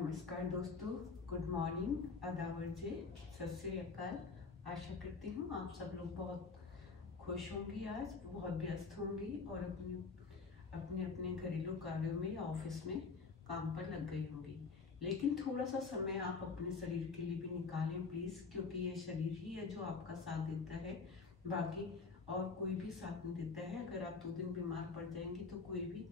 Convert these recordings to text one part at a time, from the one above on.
नमस्कार दोस्तों, good morning, आदाब अर्जे, सत श्री अकाल। आशा करती हूँ आप सब लोग बहुत खुश होंगी, आज बहुत व्यस्त होंगी और अपने अपने घरेलू कार्यों में या ऑफिस में काम पर लग गई होंगी। लेकिन थोड़ा सा समय आप अपने शरीर के लिए भी निकालें प्लीज़, क्योंकि ये शरीर ही है जो आपका साथ देता है, बाकी और कोई भी साथ नहीं देता है। अगर आप 2 दिन बीमार पड़ जाएंगी तो कोई भी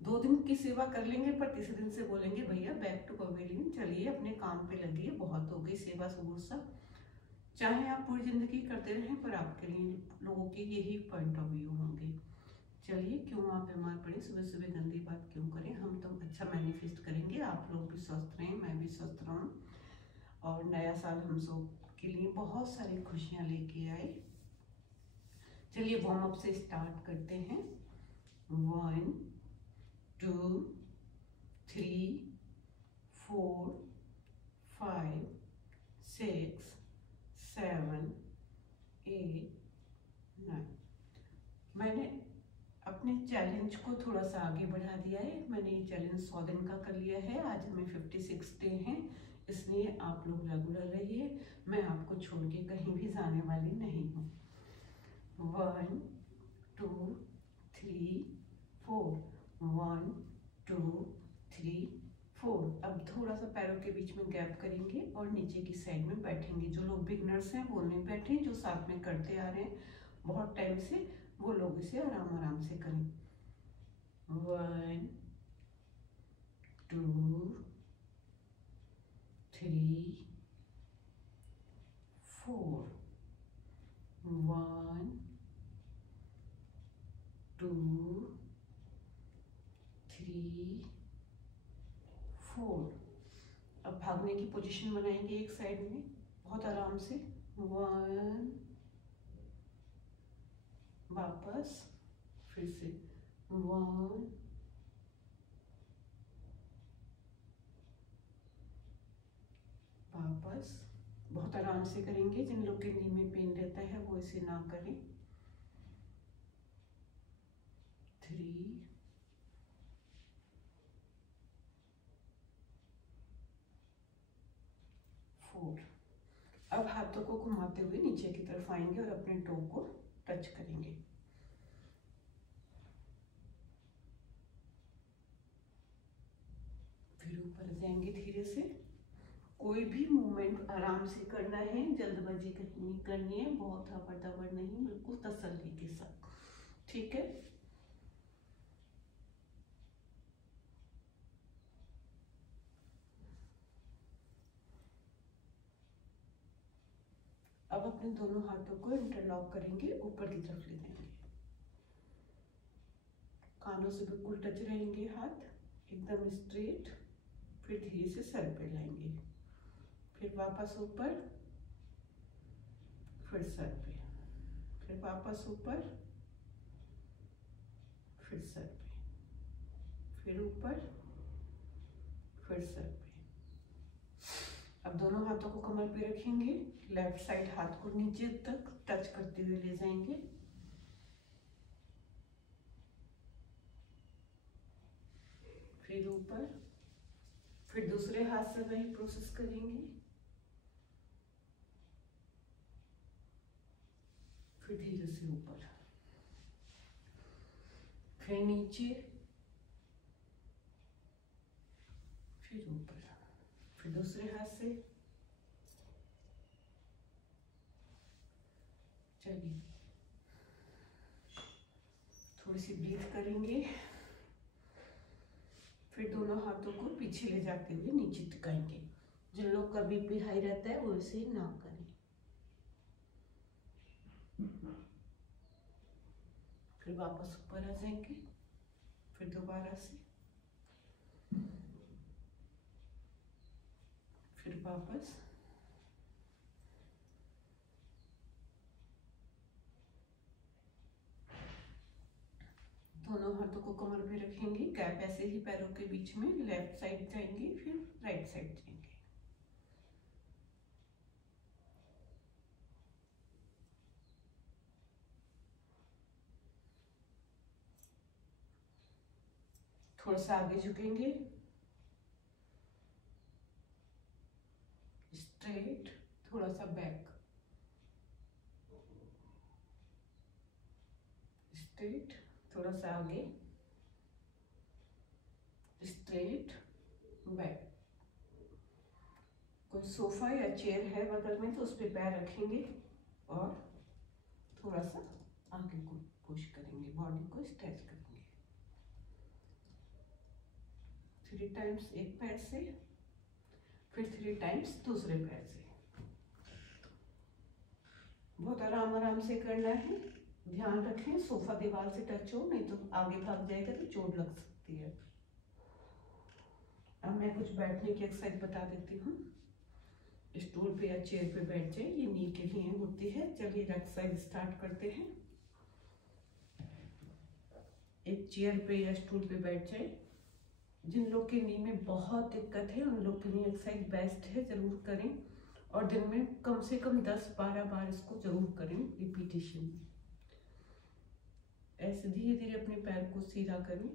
2 दिन की सेवा कर लेंगे, पर तीसरे दिन से बोलेंगे भैया बैक टू पवेलियन, चलिए अपने काम पे लगिए, बहुत हो गई सेवा सुबह सब। चाहे आप पूरी जिंदगी करते रहें, पर आपके लिए लोगों के यही पॉइंट ऑफ व्यू होंगे। चलिए, क्यों आप बीमार पड़े, सुबह सुबह गंदी बात क्यों करें। हम तो अच्छा मैनिफेस्ट करेंगे, आप लोग भी स्वस्थ रहें, मैं भी स्वस्थ रहूं और नया साल हम सब के लिए बहुत सारी खुशियां लेके आए। चलिए वार्म अप से स्टार्ट करते हैं। 1 2 3 4 5 6 7 8 9। मैंने अपने चैलेंज को थोड़ा सा आगे बढ़ा दिया है। मैंने ये चैलेंज 100 दिन का कर लिया है। आज हमें 56 डे हैं, इसलिए आप लोग रेगुलर रहिए। मैं आपको छोड़ के कहीं भी जाने वाली नहीं हूँ। 1 2 3 4 1 2 3 4। अब थोड़ा सा पैरों के बीच में गैप करेंगे और नीचे की साइड में बैठेंगे। जो लोग बिगनर्स हैं वो नहीं बैठे, जो साथ में करते आ रहे हैं बहुत टाइम से, वो लोग इसे आराम आराम से करें। 1 2 3 4 1 2 3 4। अब भागने की पोजीशन बनाएंगे एक साइड में बहुत आराम से। 1, वापस, फिर से 1, वापस। बहुत आराम से करेंगे, जिन लोग के नी में पेन रहता है वो इसे ना करें। 3 4। अब हाथों को घुमाते हुए नीचे की तरफ आएंगे और अपने टो को टच करेंगे। फिर ऊपर जाएंगे धीरे से। कोई भी मूवमेंट आराम से करना है, जल्दबाजी कहीं नहीं करनी है, बहुत हबड़ नहीं, बिल्कुल तसल्ली के साथ, ठीक है। अब अपने दोनों हाथों को इंटरलॉक करेंगे, ऊपर की तरफ ले जाएंगे। कानों से बिल्कुल टच रहेंगे हाथ, एकदम स्ट्रेट। फिर धीरे से सर पे लाएंगे, फिर वापस ऊपर, फिर सर पे, फिर वापस ऊपर, फिर सर पे, फिर ऊपर, फिर सर पे। अब दोनों हाथों को कमर पे रखेंगे, लेफ्ट साइड हाथ को नीचे तक टच करते हुए ले जाएंगे। फिर ऊपर, फिर दूसरे हाथ से वही प्रोसेस करेंगे। फिर धीरे से ऊपर, फिर नीचे, फिर ऊपर, फिर दूसरे हाथ से। चलिए थोड़ी सी ब्रीथ करेंगे, फिर दोनों हाथों को पीछे ले जाते हुए नीचे टिकाएंगे। जिन लोग का बीपी हाई रहता है वो इसे ना करें। फिर वापस ऊपर आ जाएंगे, फिर दोबारा से, फिर वापस, दोनों हाथों को कमर पे रखेंगे, गैप ऐसे ही पैरों के बीच में। लेफ्ट साइड जाएंगे, फिर राइट साइड जाएंगे। थोड़ा सा आगे झुकेंगे, थोड़ा सा बैक, स्ट्रेट, थोड़ा सा आगे, स्ट्रेट, बैक। कोई सोफा या चेयर है बगल में तो उस पर पैर रखेंगे और थोड़ा सा आगे को पुश करेंगे, बॉडी को स्ट्रेच करेंगे। 3 टाइम्स एक पैर से, फिर 3 टाइम्स दूसरे पैर से। बहुत आराम आराम से करना है। ध्यान रखें सोफा दीवार से टच हो, नहीं तो आगे भाग जाएगा तो चोट लग सकती है। अब मैं कुछ बैठने की एक्सरसाइज बता देती हूँ। स्टूल पे या चेयर पे बैठ जाए, ये नी के लिए होती है। चलिए एक्सरसाइज स्टार्ट करते हैं। एक चेयर पे या स्टूल पे बैठ जाए। जिन लोग के नी में बहुत दिक्कत है उन लोग के लिए एक्सरसाइज बेस्ट है, जरूर करें। और दिन में कम से कम 10-12 बार इसको जरूर करें रिपीटेशन में। ऐसे धीरे धीरे अपने पैर को सीधा करें।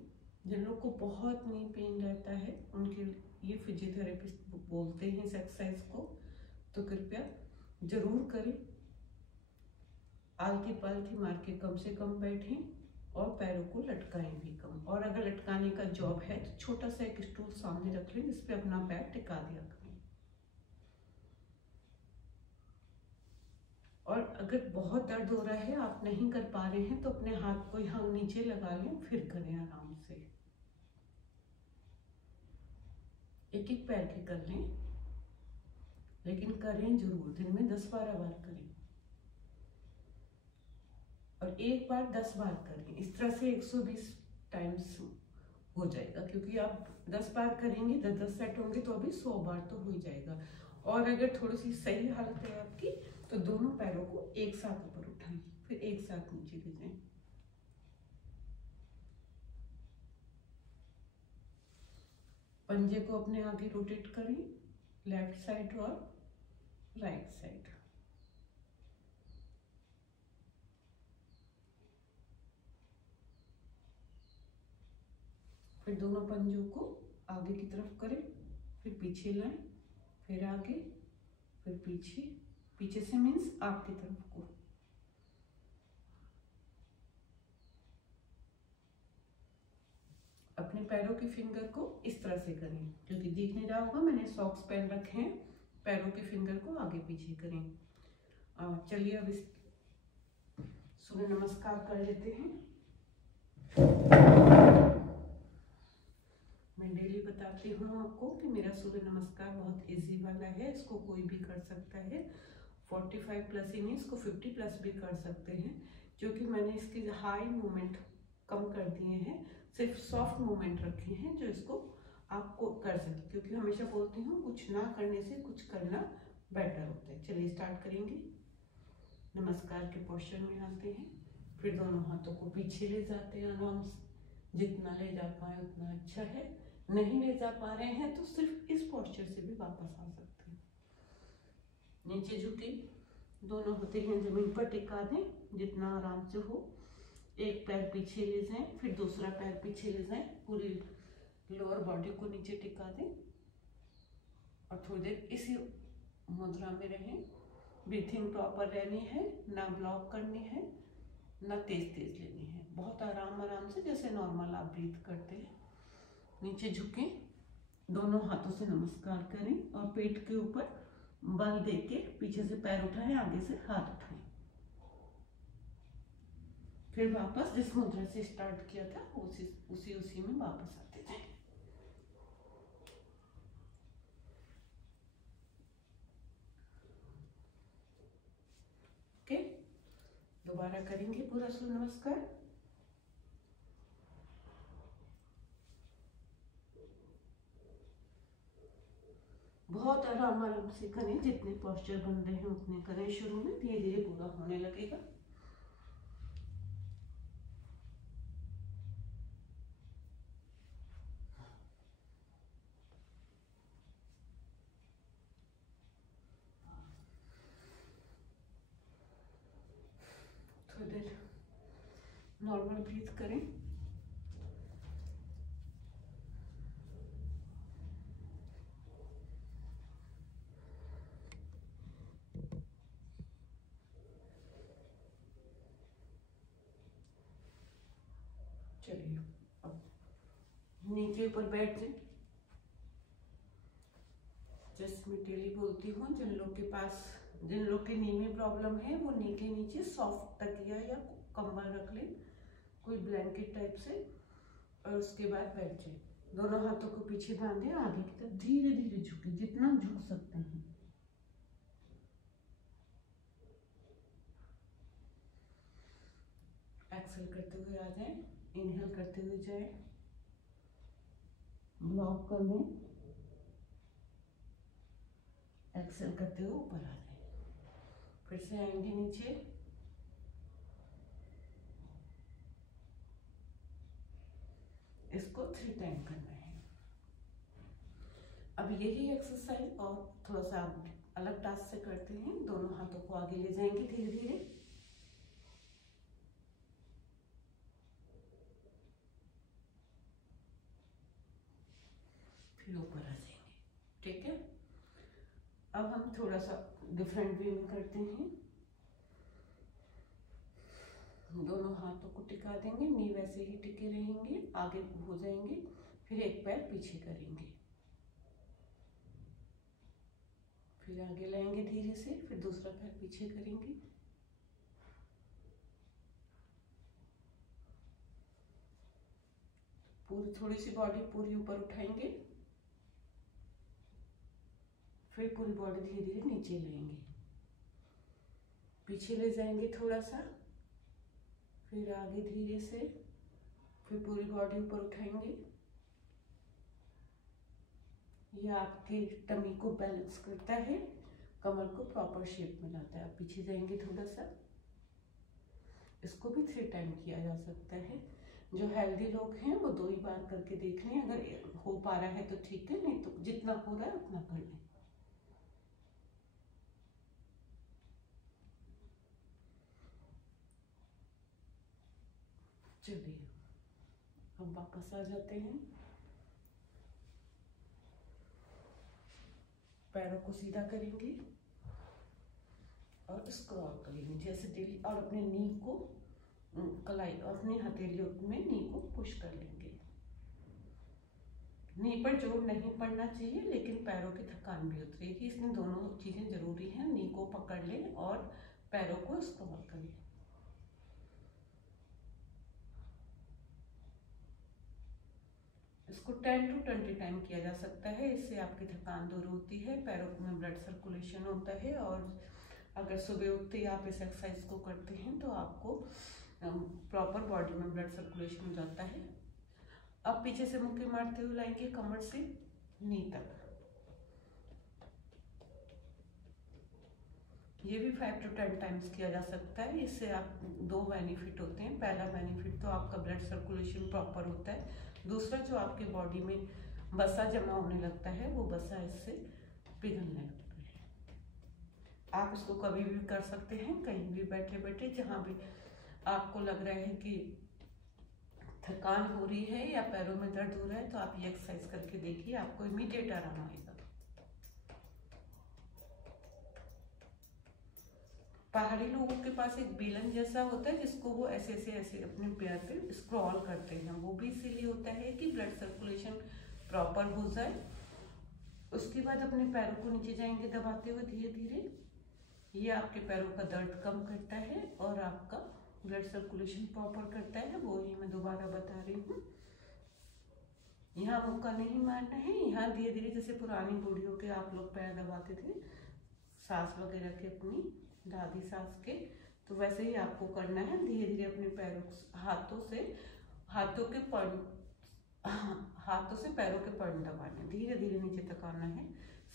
जिन लोग को बहुत नी पेन रहता है उनके ये फिजियोथेरेपिस्ट बोलते हैं इस एक्सरसाइज को, तो कृपया जरूर करें। आलती पालती मार के कम से कम बैठें और पैरों को लटकाएं भी कम। और अगर लटकाने का जॉब है तो छोटा सा एक स्टूल सामने रख लें जिस पे अपना पैर टिका दिया करें। और अगर बहुत दर्द हो रहा है, आप नहीं कर पा रहे हैं, तो अपने हाथ को यहाँ नीचे लगा लें, फिर करें आराम से। एक एक पैर के कर लें, लेकिन करें जरूर। दिन में 10-12 बार करें और एक बार 10 बार करें। इस तरह से 120 टाइम्स हो जाएगा, क्योंकि आप 10 बार करेंगे, 10-10 सेट होंगे तो अभी 100 बार तो हो ही जाएगा। और अगर थोड़ी सी सही हालत है आपकी तो दोनों पैरों को एक साथ ऊपर उठाएं, फिर एक साथ नीचे ले जाएं। पंजे को अपने आगे रोटेट करें, लेफ्ट साइड और राइट साइड। फिर दोनों पंजों को आगे की तरफ करें, फिर पीछे लाएं, फिर आगे, फिर पीछे। पीछे से मीन्स आपकी तरफ को। अपने पैरों की फिंगर को इस तरह से करें, क्योंकि दिख नहीं रहा होगा, मैंने सॉक्स पहन रखे हैं। पैरों के फिंगर को आगे पीछे करें। चलिए अब इस सूर्य नमस्कार कर लेते हैं। मैं डेली बताती हूँ आपको कि मेरा सूर्य नमस्कार बहुत इजी वाला है, इसको कोई भी कर सकता है। 45+ ही नहीं, इसको 50+ भी कर सकते हैं, क्योंकि मैंने इसकी हाई मूवमेंट कम कर दिए हैं, सिर्फ सॉफ्ट मूवमेंट रखे हैं जो इसको आपको कर सके। क्योंकि हमेशा बोलती हूँ कुछ ना करने से कुछ करना बेटर होता है। चलिए स्टार्ट करेंगे। नमस्कार के पोस्चर में आते हैं, फिर दोनों हाथों को पीछे ले जाते हैं आराम से। जितना ले जा पाए उतना अच्छा है। नहीं ले जा पा रहे हैं तो सिर्फ इस पोस्चर से भी वापस आ सकते हैं। नीचे झुके, दोनों हथेलियां जमीन पर टिका दें जितना आराम से हो। एक पैर पीछे ले जाएं, फिर दूसरा पैर पीछे ले जाएं, पूरी लोअर बॉडी को नीचे टिका दें और थोड़ी देर इसी मुद्रा में रहें। ब्रीथिंग प्रॉपर रहनी है, ना ब्लॉक करनी है, ना तेज तेज लेनी है। बहुत आराम आराम से जैसे नॉर्मल आप ब्रीथ करते हैं। नीचे झुकें, दोनों हाथों से नमस्कार करें और पेट के ऊपर बल देके पीछे से पैर उठाएं, आगे से हाथ उठाएं। फिर वापस जिस मुद्रा से स्टार्ट किया था उसी में वापस आते जाएं। ओके, दोबारा करेंगे पूरा सूर्य नमस्कार। बहुत आराम आराम से करें, जितने पोस्चर बन रहे हैं उतने करें। शुरू में धीरे धीरे पूरा होने लगेगा। थोड़ी देर नॉर्मल ब्रीथ करें। चलिए अब नी के ऊपर बैठ जाए। जस्ट मैं डेली बोलती हूँ, जिन लोग के नी में प्रॉब्लम है वो नी के नीचे सॉफ्ट तकिया या कंबल रख लें, कोई ब्लैंकेट टाइप से, और उसके बाद बैठ जाए। दोनों हाथों को पीछे बांधे, आगे की तरफ धीरे धीरे झुके, जितना झुक सकते हैं। एक्सेल करते हुए आ जाए, इनहेल करते हुए जाए, ब्लॉक कर लें, एक्सेल करते हुए ऊपर आ जाए। फिर से आएंगे नीचे, इसको 3 टाइम करना है। अब यही एक्सरसाइज और थोड़ा सा अलग टास्क से करते हैं। दोनों हाथों को आगे ले जाएंगे धीरे धीरे, फिर ऊपर आ जाएंगे। ठीक है, अब हम थोड़ा सा डिफरेंट वे में करते हैं। दोनों हाथों को टिका देंगे, नी वैसे ही टिके रहेंगे, आगे हो जाएंगे, फिर एक पैर पीछे करेंगे, फिर आगे लाएंगे धीरे से, फिर दूसरा पैर पीछे करेंगे, पूरी थोड़ी सी बॉडी पूरी ऊपर उठाएंगे, फिर पूरी बॉडी धीरे धीरे नीचे लेंगे, पीछे ले जाएंगे थोड़ा सा, फिर आगे धीरे से, फिर पूरी बॉडी ऊपर उठाएंगे। ये आपकी टमी को बैलेंस करता है, कमर को प्रॉपर शेप में लाता है। आप पीछे जाएंगे थोड़ा सा, इसको भी 3 टाइम किया जा सकता है। जो हेल्दी लोग हैं वो 2 ही बार करके देख लें, अगर हो पा रहा है तो ठीक है, नहीं तो जितना हो रहा है उतना कर लें। चलिए हम वापस आ जाते हैं, पैरों को सीधा करेंगे और स्क्रॉल करेंगे जैसे डेली, और अपने नी को कलाई, अपनी हथेलियों में नी को पुश कर लेंगे। नी पर जोर नहीं पड़ना चाहिए, लेकिन पैरों की थकान भी उतरेगी, इसमें दोनों चीजें जरूरी हैं। नी को पकड़ लें और पैरों को स्क्रॉल करें। इसको 10 to 20 टाइम किया जा सकता है, इससे आपकी थकान दूर होती है, पैरों में ब्लड सर्कुलेशन होता है, और अगर सुबह उठते ही आप इस एक्सरसाइज को करते हैं तो आपको प्रॉपर बॉडी में ब्लड सर्कुलेशन हो जाता है। अब पीछे से मुक्के मारते हुए लाएंगे कमर से नी तक। ये भी 5 to 10 टाइम्स किया जा सकता है। इससे आप 2 बेनिफिट होते हैं। पहला बेनिफिट तो आपका ब्लड सर्कुलेशन प्रॉपर होता है, दूसरा जो आपके बॉडी में वसा जमा होने लगता है वो वसा इससे पिघलने लगता है। आप इसको कभी भी कर सकते हैं, कहीं भी बैठे बैठे, जहाँ भी आपको लग रहा है कि थकान हो रही है या पैरों में दर्द हो रहा है, तो आप ये एक्सरसाइज करके देखिए, आपको इमीडिएट आराम आएगा। पहाड़ी लोगों के पास एक बेलन जैसा होता है जिसको वो ऐसे ऐसे ऐसे अपने पैर पे स्क्रॉल करते हैं, वो भी इसीलिए होता है कि ब्लड सर्कुलेशन प्रॉपर हो जाए। उसके बाद अपने पैरों को नीचे जाएंगे दबाते हुए धीरे धीरे। ये आपके पैरों का दर्द कम करता है और आपका ब्लड सर्कुलेशन प्रॉपर करता है। वो ही मैं दोबारा बता रही हूँ। यहाँ मुक्का नहीं मारना है, यहाँ धीरे धीरे जैसे पुरानी बूढ़ियों के आप लोग पैर दबाते थे, सास वगैरह के, अपनी दादी सास के, तो वैसे ही आपको करना है। धीरे धीरे अपने पैरों हाथों से पैरों के पॉइंट दबाने, धीरे धीरे नीचे तक आना है।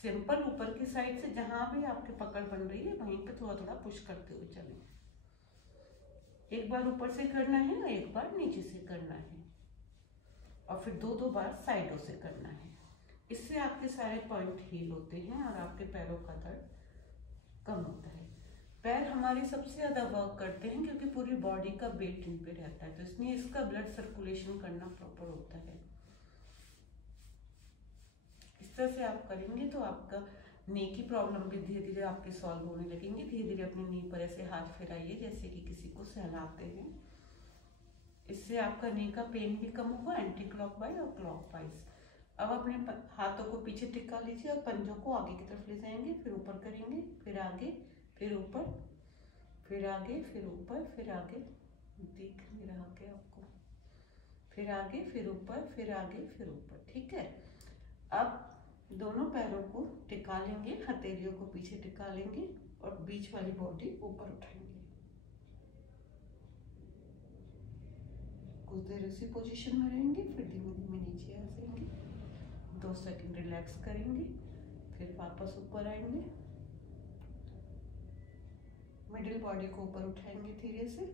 सिंपल ऊपर की साइड से जहां भी आपकी पकड़ बन रही है वहीं पे थोड़ा थोड़ा पुश करते हुए चलें। एक बार ऊपर से करना है और एक बार नीचे से करना है, और फिर 2-2 बार साइडों से करना है। इससे आपके सारे पॉइंट हील होते हैं और आपके पैरों का दर्द कम होता है। पैर हमारे सबसे ज्यादा वर्क करते हैं क्योंकि पूरी बॉडी का वेट इन पे रहता है, तो इसलिए इसका ब्लड सर्कुलेशन करना प्रॉपर होता है। इस तरह से आप करेंगे तो आपका नी की प्रॉब्लम भी धीरे धीरे आपके सॉल्व होने लगेंगे। धीरे धीरे अपनी नी पर ऐसे हाथ फैलाइए जैसे कि किसी को सहलाते हैं। इससे इससे आपका नी का पेन भी कम होगा, एंटी क्लॉकवाइज और क्लॉकवाइज। अब अपने हाथों को पीछे टिका लीजिए और पंजों को आगे की तरफ ले जाएंगे, फिर ऊपर करेंगे, फिर आगे, फिर ऊपर, फिर आगे, फिर ऊपर, फिर आगे, दिख नहीं रहा क्या आपको, फिर आगे, फिर ऊपर, फिर आगे, फिर ऊपर। ठीक है, अब दोनों पैरों को टिका लेंगे, हथेलियों को पीछे टिका लेंगे और बीच वाली बॉडी ऊपर उठाएंगे। कुछ देर उसी पोजीशन में रहेंगे, फिर धीमे धीमे नीचे आ जाएंगे, 2 सेकंड रिलैक्स करेंगे, फिर वापस ऊपर आएंगे, मिडिल बॉडी को ऊपर उठाएंगे धीरे से।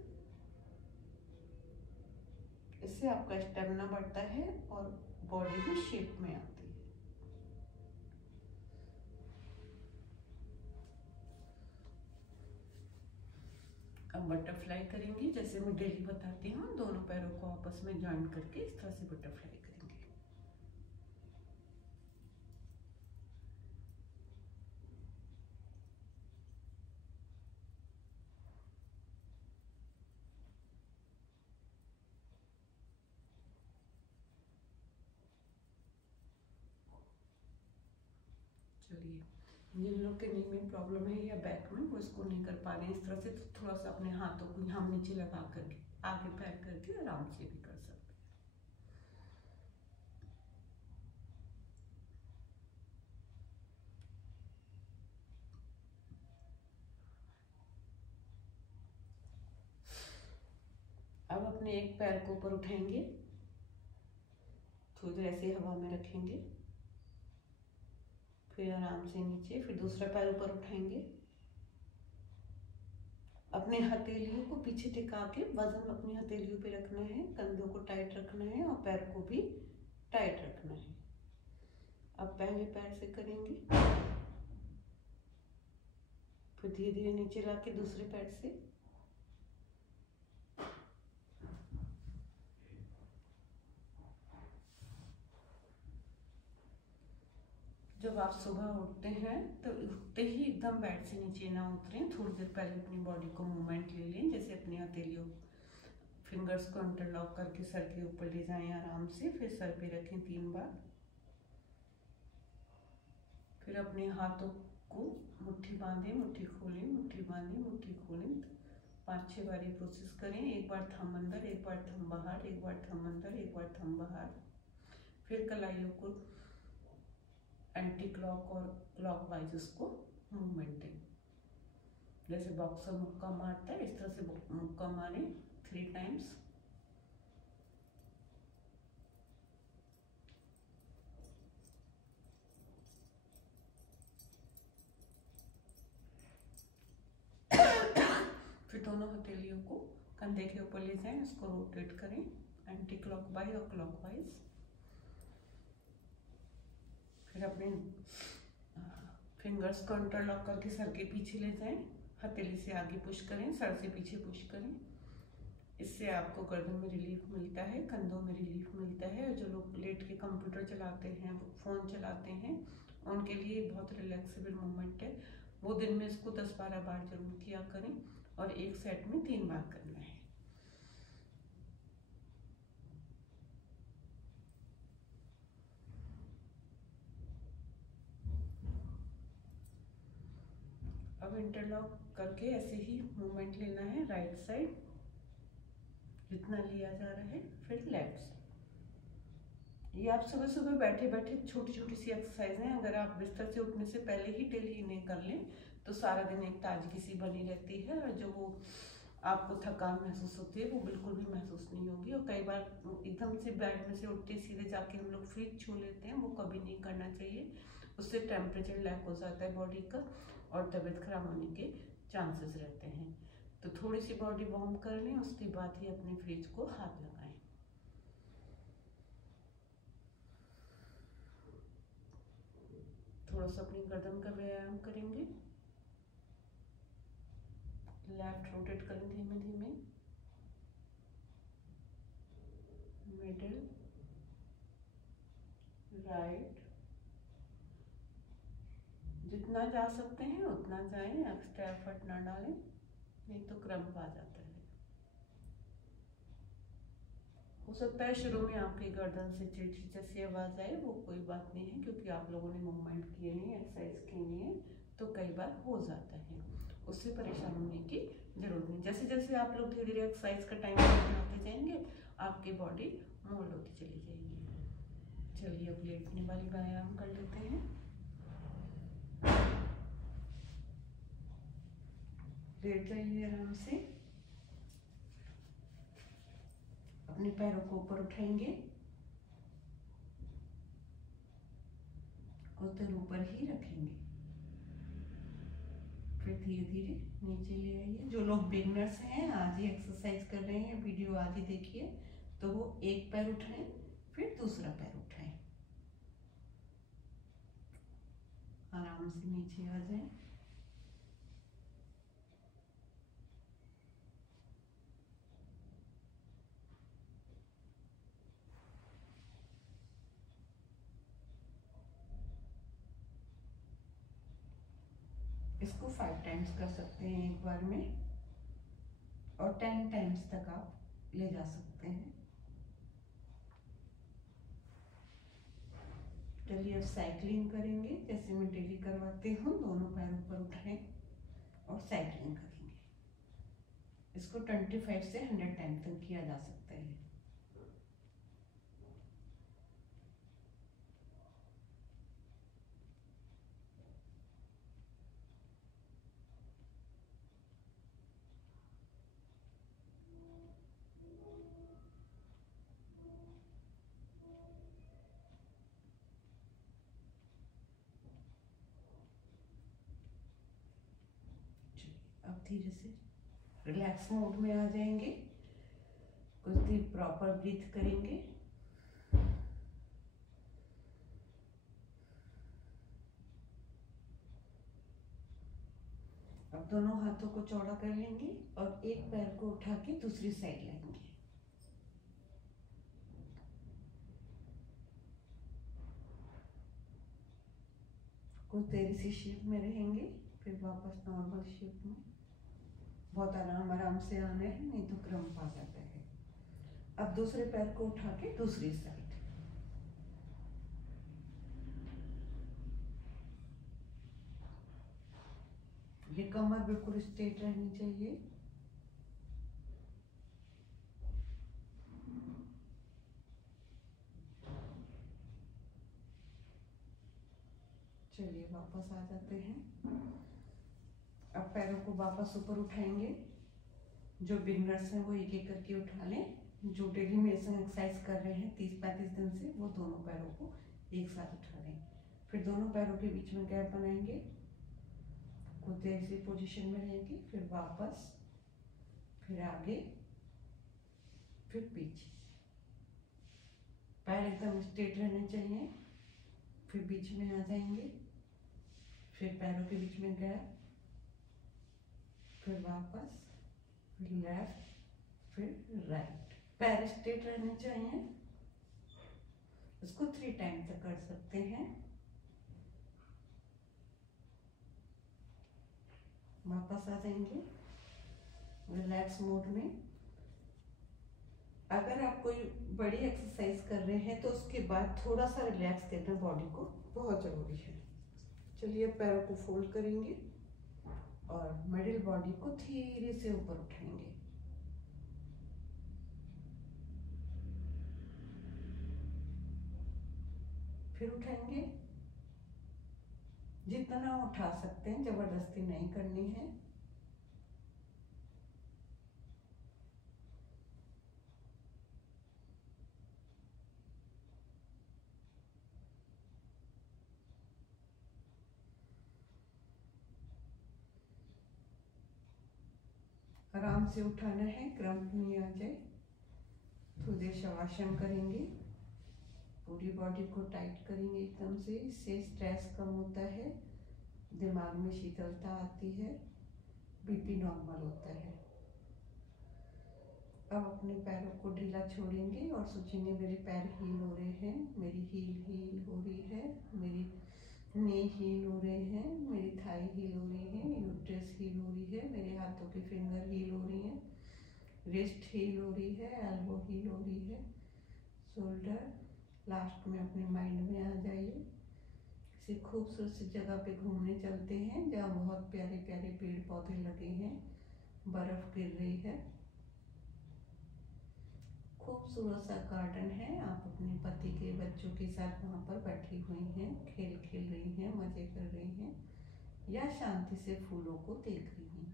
इससे आपका स्टेमिना बढ़ता है और बॉडी भी शेप में आती है। अब बटरफ्लाई करेंगे, जैसे मैं डेली बताती हूँ, दोनों पैरों को आपस में जॉइन करके इस तरह से बटरफ्लाई करेंगे। चलिए, जिन लोग के नी में प्रॉब्लम है या बैक में, वो इसको नहीं कर पा रहे हैं इस तरह से, तो थोड़ा सा अपने हाथों को यहाँ नीचे लगा करके आगे पैर करके आराम से भी कर सकते हैं। अब अपने एक पैर को ऊपर उठाएंगे, थोड़ी देर ऐसे हवा में रखेंगे, फिर आराम से नीचे, फिर दूसरा पैर ऊपर उठाएंगे, अपने हथेलियों को पीछे टिका के वजन अपनी हथेलियों पे रखना है, कंधों को टाइट रखना है और पैर को भी टाइट रखना है। अब पहले पैर से करेंगे, फिर धीरे धीरे नीचे लाके दूसरे पैर से, जब आप सुबह उठते हैं तो उठते ही एकदम बेड से नीचे ना उतरें, थोड़ी देर पहले अपनी बॉडी को मूवमेंट ले लें, जैसे अपनी हथेलियों फिंगर्स को इंटरलॉक करके सर के ऊपर ले जाएं आराम से, फिर सर पे रखें 3 बार, फिर अपने हाथों को मुट्ठी बांधें, मुट्ठी खोलें, मुट्ठी बांधें, मुट्ठी खोलें, 5-6 बार ये प्रोसेस करें। एक बार थंब अंदर, एक बार थंब बाहर, एक बार थंब अंदर, एक बार थंब बाहर, फिर कलाइयों को एंटी क्लॉक और क्लॉक वाइज उसको मूवमेंट दें, जैसे बॉक्सर मुक्का मारता है इस तरह से मुक्का मारें 3 टाइम्स। फिर दोनों हथेलियों को कंधे के ऊपर ले जाएं, उसको रोटेट करें एंटी क्लॉकवाइज और क्लॉकवाइज। फिर अपने फिंगर्स को इंटरलॉक करके सर के पीछे ले जाएं, हथेली से आगे पुश करें, सर से पीछे पुश करें। इससे आपको गर्दन में रिलीफ मिलता है, कंधों में रिलीफ मिलता है, और जो लोग लेट के कंप्यूटर चलाते हैं, फ़ोन चलाते हैं, उनके लिए बहुत रिलैक्सेबल मूवमेंट है। वो दिन में इसको 10-12 बार जरूर किया करें और एक सेट में 3 बार करना है। अब इंटरलॉक करके ऐसे ही मूवमेंट लेना है राइट साइड, जितना लिया जा रहा है, फिर लेफ्ट साइड। ये आप सुबह सुबह बैठे बैठे छोटी छोटी सी एक्सरसाइज हैं, अगर आप बिस्तर से उठने से पहले ही डेली इन्हें कर लें तो सारा दिन एक ताजगी सी बनी रहती है, और जो वो आपको थकान महसूस होती है वो बिल्कुल भी महसूस नहीं होगी। और कई बार एकदम से बेड में से उठते सीधे जाके हम लोग फ्रिज छू लेते हैं, वो कभी नहीं करना चाहिए, उससे टेम्परेचर लैक हो जाता है बॉडी का और तबीयत खराब होने के चांसेस रहते हैं। तो थोड़ी सी बॉडी वार्म कर लें, उसके बाद ही अपने फ्रिज को हाथ लगाएं। थोड़ा सा अपनी गर्दन का व्यायाम करेंगे, लेफ्ट रोटेट करें धीमे धीमे, मिडिल, राइट, जितना जा सकते हैं उतना जाएं, एक्स्ट्रा एफर्ट ना डालें, नहीं तो क्रम्प आ जाता है। हो सकता है शुरू में आपकी गर्दन से चिड़चिड़ जैसी आवाज़ आए, वो कोई बात नहीं है, क्योंकि आप लोगों ने मूवमेंट किए नहीं, एक्सरसाइज की नहीं है, तो कई बार हो जाता है। उससे परेशान होने की जरूरत नहीं। जैसे जैसे आप लोग धीरे धीरे एक्सरसाइज का टाइम बढ़ाते जाएंगे, आपकी बॉडी मोल्ड होती चली जाएगी। चलिए अब लेटने वाली व्यायाम कर लेते हैं। लेट जाइए आराम से, अपने पैरों को ऊपर उठाएंगे और फिर ऊपर ही रखेंगे, फिर धीरे धीरे नीचे ले आइए। जो लोग बिगनर्स हैं, आज ही एक्सरसाइज कर रहे हैं, वीडियो आज ही देखिए, तो वो एक पैर उठाएं, फिर दूसरा पैर उठाएं, आराम से नीचे आ जाएं। इसको 5 टाइम्स कर सकते हैं एक बार में, और 10 टाइम्स तक आप ले जा सकते हैं। चलिए अब साइकिलिंग करेंगे, जैसे मैं डेली करवाती हूँ। दोनों पैर ऊपर उठाएं और साइकिलिंग करेंगे। इसको 25 से 100 टाइम तक किया जा सकता है। अब धीरे से रिलैक्स मोड में आ जाएंगे, कुछ देर प्रॉपर ब्रीथ करेंगे। अब दोनों हाथों को चौड़ा कर लेंगे और एक पैर को उठा के दूसरी साइड लाएंगे। कुछ देर इसी शेप में रहेंगे, फिर वापस नॉर्मल शेप में। बहुत आराम आराम से आना है, नहीं तो क्रम्प आ जाता है। अब दूसरे पैर को उठा के दूसरी साइड। ये कमर बिल्कुल स्ट्रेट रहनी चाहिए। चलिए वापस आ जाते हैं। अब पैरों को वापस ऊपर उठाएंगे। जो बिगनर्स हैं वो एक एक करके उठा लें। जो डेली मेरे संग एक्सरसाइज कर रहे हैं 30-35 दिन से, वो दोनों पैरों को एक साथ उठा लें। फिर दोनों पैरों के बीच में गैप बनाएंगे, कुछ देर इसी पोजीशन में रहेंगे, फिर वापस, फिर आगे, फिर पीछे। पैर एकदम स्ट्रेट रहने चाहिए। फिर बीच में आ जाएंगे, फिर पैरों के बीच में गैप, फिर वापस, फिर लेफ्ट, फिर राइट। पैर स्ट्रेट रहने चाहिए। इसको 3 टाइम तक कर सकते हैं। वापस आ जाएंगे रिलैक्स मोड में। अगर आप कोई बड़ी एक्सरसाइज कर रहे हैं तो उसके बाद थोड़ा सा रिलैक्स देना बॉडी को बहुत जरूरी है। चलिए पैरों को फोल्ड करेंगे और मिडिल बॉडी को धीरे से ऊपर उठाएंगे। फिर उठाएंगे, जितना उठा सकते हैं, जबरदस्ती नहीं करनी है। आराम से उठाना है, क्रम्प नहीं आ जाए। थोड़ी देर शवासन करेंगे, पूरी बॉडी को टाइट करेंगे एकदम से। इससे स्ट्रेस कम होता है, दिमाग में शीतलता आती है, बीपी नॉर्मल होता है। अब अपने पैरों को ढीला छोड़ेंगे और सोचेंगे मेरे पैर हील हो रहे हैं, मेरी हील हो रही है, मेरी नी हील हो रहे हैं, मेरी थाई हील हो रही है, यूट्रस हील हो रही है, मेरे हाथों के फिंगर हील हो रही हैं, रिस्ट हील हो रही है, एल्बो हील हो रही है, शोल्डर, लास्ट में अपने माइंड में आ जाइए। किसी खूबसूरत सी जगह पे घूमने चलते हैं जहाँ बहुत प्यारे प्यारे पेड़ पौधे लगे हैं, बर्फ गिर रही है, खूबसूरत सा गार्डन है। आप अपने पति के बच्चों के साथ वहाँ पर बैठी हुई हैं, खेल खेल रही हैं, मजे कर रही हैं, या शांति से फूलों को देख रही हैं।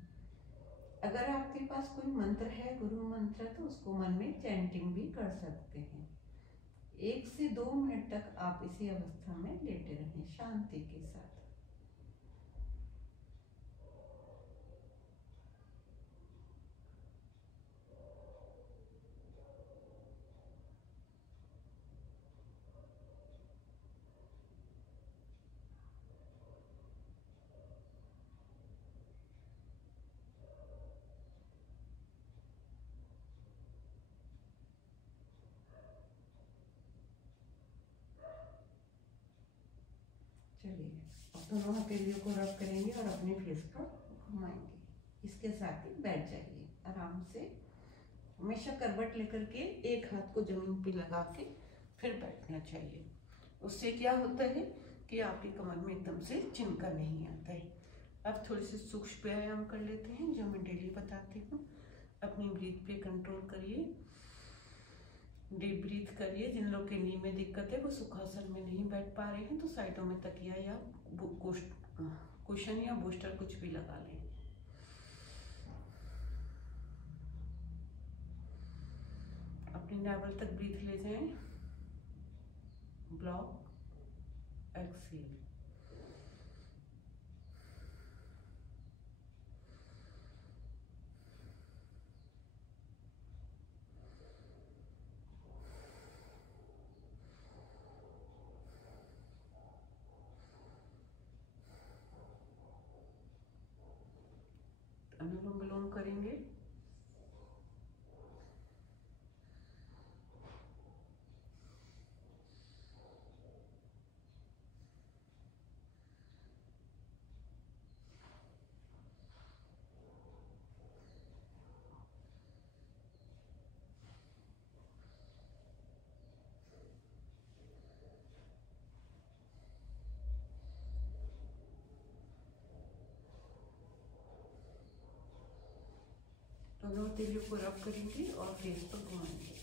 अगर आपके पास कोई मंत्र है, गुरु मंत्र, तो उसको मन में चैंटिंग भी कर सकते हैं। 1 से 2 मिनट तक आप इसी अवस्था में लेटे रहें शांति के साथ। चलिए, अब दोनों हथेलियों को रब करेंगे और अपने फेस को घुमाएंगे। इसके साथ ही बैठ जाइए आराम से। हमेशा करवट लेकर के एक हाथ को जमीन पे लगा के फिर बैठना चाहिए। उससे क्या होता है कि आपकी कमर में एकदम से चिनका नहीं आता है। अब थोड़ी सी सूक्ष्म व्यायाम कर लेते हैं जो मैं डेली बताती हूँ। अपनी ब्रीथ पे कंट्रोल करिए, डीप ब्रीथ करिए। जिन लोग के नी में दिक्कत है वो सुखासन में नहीं बैठ पा रहे हैं तो साइडों में तकिया या कुशन या बूस्टर कुछ भी लगा लें। अपनी नाभि तक ब्रीथ ले जाएं, ब्लॉक, एक्सेल। अनुलोम विलोम करेंगे। दोनों हथेलियों को रब करेंगे और फेस पर घुमाएंगे।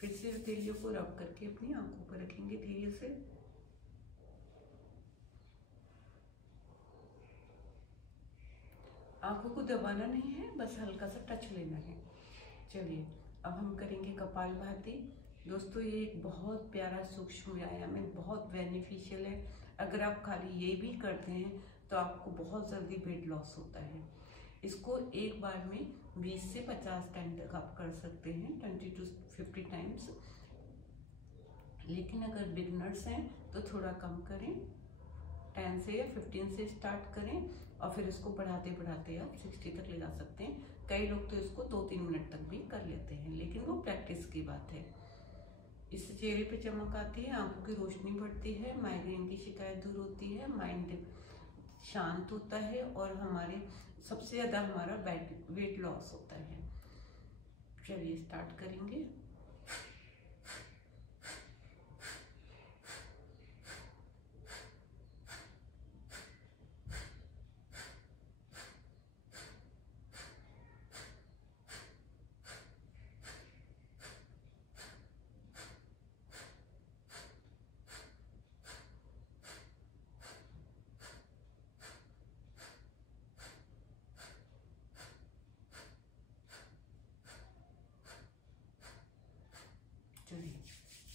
फिर से हथेलियों को रब करके अपनी आंखों पर रखेंगे धीरे से। आंखों को दबाना नहीं है, बस हल्का सा टच लेना है। चलिए, अब हम करेंगे कपालभाति। दोस्तों, ये एक बहुत प्यारा सूक्ष्म व्यायाम है, बहुत बेनिफिशियल है। अगर आप खाली ये भी करते हैं तो आपको बहुत जल्दी वेट लॉस होता है। इसको एक बार में 20 से 50 टाइम तक आप कर सकते हैं, 20 to 50 टाइम्स। लेकिन अगर बिगनर्स हैं तो थोड़ा कम करें, 10 से या 15 से स्टार्ट करें और फिर इसको बढ़ाते बढ़ाते आप 60 तक ले जा सकते हैं। कई लोग तो इसको 2-3 मिनट तक भी कर लेते हैं, लेकिन वो प्रैक्टिस की बात है। इससे चेहरे पे चमक आती है, आंखों की रोशनी बढ़ती है, माइग्रेन की शिकायत दूर होती है, माइंड शांत होता है और हमारे सबसे ज़्यादा हमारा वेट लॉस होता है। चलिए स्टार्ट करेंगे।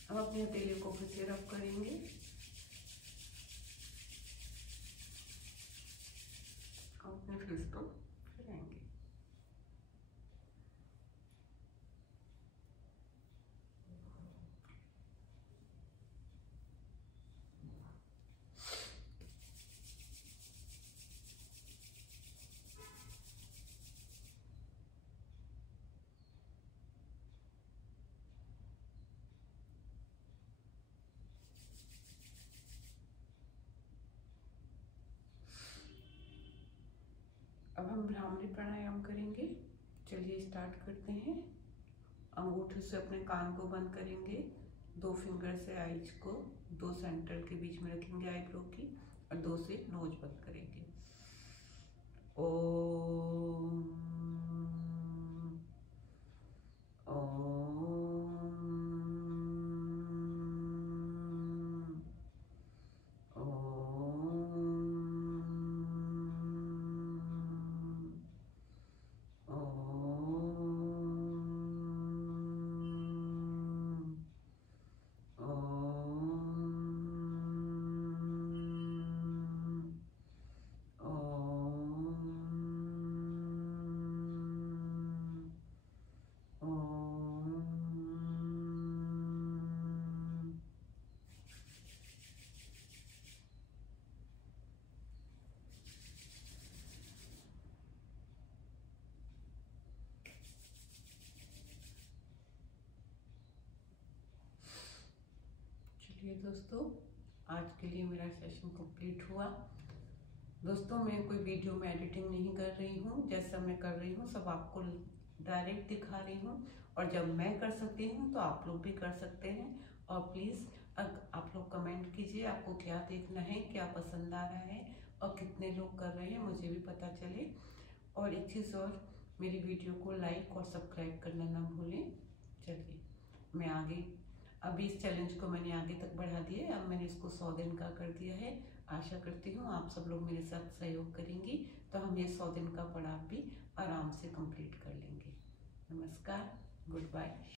अब अपने हथेलियों को फिर से रब करेंगे। अपने फेस को फिराएंगे। अब हम भ्रामरी प्राणायाम करेंगे। चलिए स्टार्ट करते हैं। अंगूठे से अपने कान को बंद करेंगे, 2 फिंगर से आईज को 2 सेंटर के बीच में रखेंगे आईब्रो की, और 2 से नोज बंद करेंगे। ओम ओम चलिए दोस्तों, आज के लिए मेरा सेशन कंप्लीट हुआ। दोस्तों, मैं कोई वीडियो में एडिटिंग नहीं कर रही हूँ। जैसा मैं कर रही हूँ सब आपको डायरेक्ट दिखा रही हूँ, और जब मैं कर सकती हूँ तो आप लोग भी कर सकते हैं। और प्लीज़ आप लोग कमेंट कीजिए आपको क्या देखना है, क्या पसंद आ रहा है, और कितने लोग कर रहे हैं, मुझे भी पता चले। और एक चीज़ और, मेरी वीडियो को लाइक और सब्सक्राइब करना ना भूलें। चलिए, मैं आगे अभी इस चैलेंज को मैंने आगे तक बढ़ा दिया है। अब मैंने इसको 100 दिन का कर दिया है। आशा करती हूँ आप सब लोग मेरे साथ सहयोग करेंगी, तो हम ये 100 दिन का पड़ाव भी आराम से कंप्लीट कर लेंगे। नमस्कार, गुड बाय।